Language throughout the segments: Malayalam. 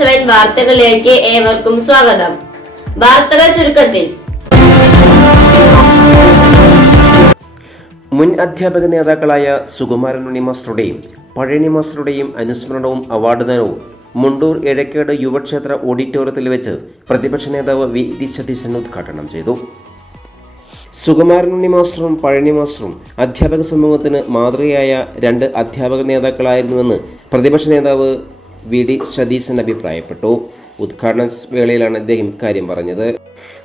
7 വാർത്തകളിലേക്ക് ഏവർക്കും സ്വാഗതം. വാർത്തകൾ ചുരുക്കത്തിൽ. മുൻ അധ്യാപക നേതാക്കളായ സുകുമാരൻ ഉണ്ണി മാസ്റ്ററുടെയും പഴനി മാസ്റ്ററുടെയും അനുസ്മരണവും അവാർഡ് ദാനവും മുണ്ടൂർ എഴക്കേട് യുവക്ഷേത്ര ഓഡിറ്റോറിയത്തിൽ വെച്ച് പ്രതിപക്ഷ നേതാവ് വി സതീശൻ ഉദ്ഘാടനം ചെയ്തു. സുകുമാരൻ ഉണ്ണി മാസ്റ്ററും പഴനി മാസ്റ്ററും അധ്യാപക സമൂഹത്തിന് മാതൃകയായ രണ്ട് അധ്യാപക നേതാക്കളായിരുന്നുവെന്ന് പ്രതിപക്ഷ നേതാവ് വി സതീശൻ അഭിപ്രായപ്പെട്ടു. ഉദ്ഘാടന വേളയിലാണ് അദ്ദേഹം കാര്യം പറഞ്ഞത്.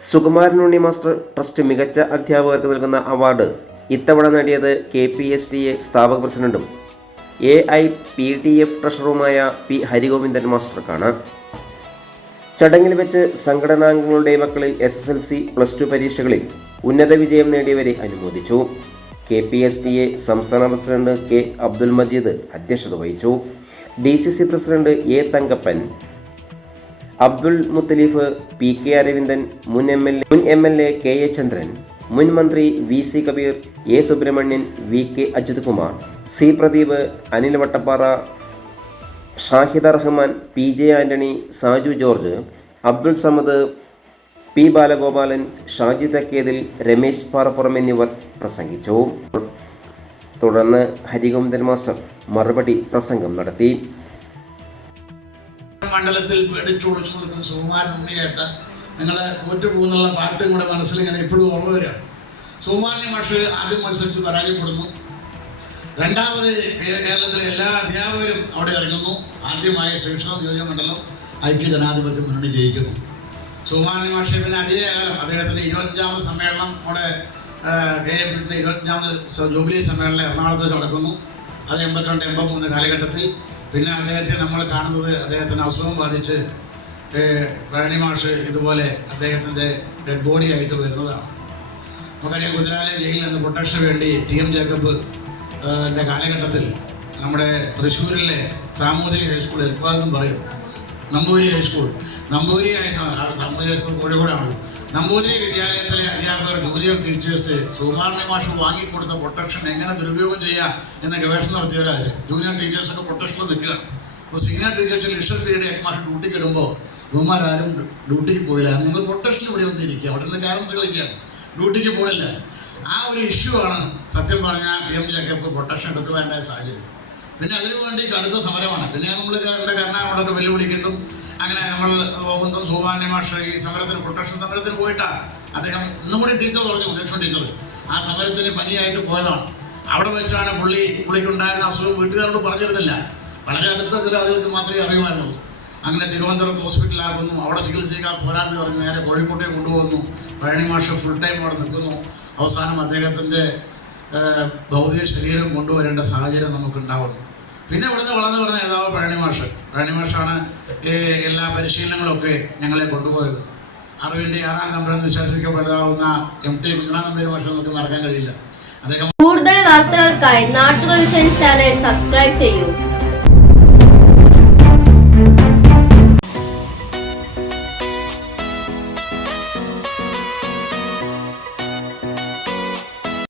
സുകുമാരൻ ഉണ്ണി മാസ്റ്റർ ട്രസ്റ്റ് മികച്ച അധ്യാപകർക്ക് നൽകുന്ന അവാർഡ് ഇത്തവണ നേടിയത് KPSTA സ്ഥാപക പ്രസിഡന്റും AIPTF ട്രഷററുമായ P ഹരിഗോവിന്ദൻ മാസ്റ്റർക്കാണ്. ചടങ്ങിൽ വെച്ച് സംഘടനാംഗങ്ങളുടെ മക്കളിൽ SSLC, +2 പരീക്ഷകളിൽ ഉന്നത വിജയം നേടിയവരെ അനുമോദിച്ചു. KPSTA സംസ്ഥാന പ്രസിഡന്റ് K അബ്ദുൽ മജീദ് അധ്യക്ഷത വഹിച്ചു. DCC president A Thankappan, Abdul Muthalif, PK Aravindan, മുൻ MLA KA ചന്ദ്രൻ, മുൻ മന്ത്രി VC Kabeer, A Subramanian, VK Ajith Kumar, C Pradeep, Anil Vattappara, Shahida Rahman, PJ Antony, Saju George, Abdul Samad, P Balagopalan, Shaji Thakkethil, Ramesh Parappuram എന്നിവർ പ്രസംഗിച്ചു. തുടർന്ന് ഹരിഗോവിന്ദൻ മാസ്റ്റർ മറുപടി പ്രസംഗം നടത്തി. മണ്ഡലത്തിൽ പേടിച്ചോടിച്ചു നിൽക്കുന്ന സുകുമാരൻ ഉണ്ണിയേട്ട് നിങ്ങൾ തോറ്റുപോകുന്നുള്ള പാട്ടും കൂടെ മനസ്സിൽ ഇങ്ങനെ എപ്പോഴും ഓർമ്മ വരികയാണ്. സുകുമാരൻ മാഷ് ആദ്യം മത്സരിച്ച് പരാജയപ്പെടുന്നു. രണ്ടാമത് കേരളത്തിലെ എല്ലാ അധ്യാപകരും അവിടെ ഇറങ്ങുന്നു. ആദ്യമായി ശ്രീകൃഷ്ണ നിയോജക മണ്ഡലം ഐക്യ ജനാധിപത്യ മുന്നണി ജയിക്കുന്നു. സുകുമാരൻ മാഷ് പിന്നെ അധികകാലം അദ്ദേഹത്തിൻ്റെ 25ാമത് സമ്മേളനം അവിടെ KFPയുടെ 25ാമത് ജൂബിലി സമ്മേളനം എറണാകുളത്ത് നടക്കുന്നു. അത് 82-83 കാലഘട്ടത്തിൽ. പിന്നെ അദ്ദേഹത്തെ നമ്മൾ കാണുന്നത് അദ്ദേഹത്തിന് അസുഖം ബാധിച്ച് പഴനി മാഷ് ഇതുപോലെ അദ്ദേഹത്തിൻ്റെ ഡെഡ് ബോഡി ആയിട്ട് വരുന്നതാണ്. നമുക്കറിയാം, കുതിരാലയം ജയിലിൽ നിന്ന് പ്രൊട്ടക്ഷന് വേണ്ടി TM ജേക്കബ് കാലഘട്ടത്തിൽ നമ്മുടെ തൃശ്ശൂരിലെ സാമൂതിരി ഹൈസ്കൂൾ എൽപ്പാതെന്നും പറയും, നമ്പൂതിരി ഹൈസ്കൂൾ കോഴിക്കോടാണ്. നമ്പൂതിരി വിദ്യാലയത്തിലെ അധ്യാപകർ, ജൂനിയർ ടീച്ചേഴ്സ് സുകുമാരൻ മാഷ് വാങ്ങിക്കൊടുത്ത പ്രൊട്ടക്ഷൻ എങ്ങനെ ദുരുപയോഗം ചെയ്യുക എന്ന ഗവേഷണം നടത്തിയവരാണ്. ജൂനിയർ ടീച്ചേഴ്സൊക്കെ പ്രൊട്ടക്ഷനിൽ നിൽക്കുകയാണ്. അപ്പോൾ സീനിയർ ടീച്ചേഴ്സ് ലിസ്റ്റർ പീരീഡ് ഹെഡ് മാഷ് ഡ്യൂട്ടിക്ക് ഇടുമ്പോൾ ഇവന്മാരും ഡ്യൂട്ടിക്ക് പോയില്ല. നിങ്ങൾ പ്രൊട്ടക്ഷന് ഇവിടെ വന്നിരിക്കുക, അവിടെ നിന്ന് കാരൻസ് കളിക്കുകയാണ്, ഡ്യൂട്ടിക്ക് പോകില്ല. ആ ഒരു ഇഷ്യൂ ആണ് സത്യം പറഞ്ഞാൽ TM ജേക്കബ് പ്രൊട്ടക്ഷൻ എടുത്തു വേണ്ട സാഹചര്യം. പിന്നെ അതിനു വേണ്ടി കടുത്ത സമരമാണ്. പിന്നെ നമ്മൾ കരുണാകരനോടൊക്കെ വെല്ലുവിളിക്കുന്നു. അങ്ങനെ നമ്മൾ പോകുന്നു. സുകുമാരൻ മാഷ് ഈ സമരത്തിന് പ്രൊട്ടക്ഷൻ സമരത്തിന് പോയിട്ടാണ് അദ്ദേഹം ഇന്നും കൂടി ടീച്ചർ പറഞ്ഞു, ലക്ഷ്മൺ ടീച്ചർ ആ സമരത്തിന് പനിയായിട്ട് പോയതാണ്. അവിടെ വെച്ചാണ് പുള്ളിക്കുണ്ടായിരുന്ന അസുഖം വീട്ടുകാരോട് പറഞ്ഞിരുന്നില്ല. വളരെ അടുത്ത ചില ആളുകൾക്ക് മാത്രമേ അറിയുമായിരുന്നുള്ളൂ. അങ്ങനെ തിരുവനന്തപുരത്ത് ഹോസ്പിറ്റലാകുന്നു. അവിടെ ചികിത്സിക്കാൻ പോരാന്ന് പറഞ്ഞ് നേരെ കോഴിക്കോട്ടേക്ക് കൊണ്ടുപോകുന്നു. പഴനി മാഷ് ഫുൾ ടൈം അവിടെ നിൽക്കുന്നു. അവസാനം അദ്ദേഹത്തിൻ്റെ ഭൗതിക ശരീരം കൊണ്ടുവരേണ്ട സാഹചര്യം നമുക്കുണ്ടാവുന്നു. പിന്നെ ഇവിടുന്ന് വളർന്നു വരുന്ന നേതാവ് പഴനി മാഷാണ് എല്ലാ പരിശീലനങ്ങളൊക്കെ ഞങ്ങളെ കൊണ്ടുപോയത്. അറിവിൻ്റെ 6ാം നമ്പരെന്ന് വിശേഷിക്കപ്പെടാവുന്ന MT കുഞ്ഞിരാമൻ നമ്പൂതിരി മാഷ് നമുക്ക് മറക്കാൻ കഴിയില്ല. അദ്ദേഹം കൂടുതൽ വാർത്തകൾക്കായി നാട്ടുകൾ വിഷൻ ചാനൽ സബ്സ്ക്രൈബ് ചെയ്യൂ.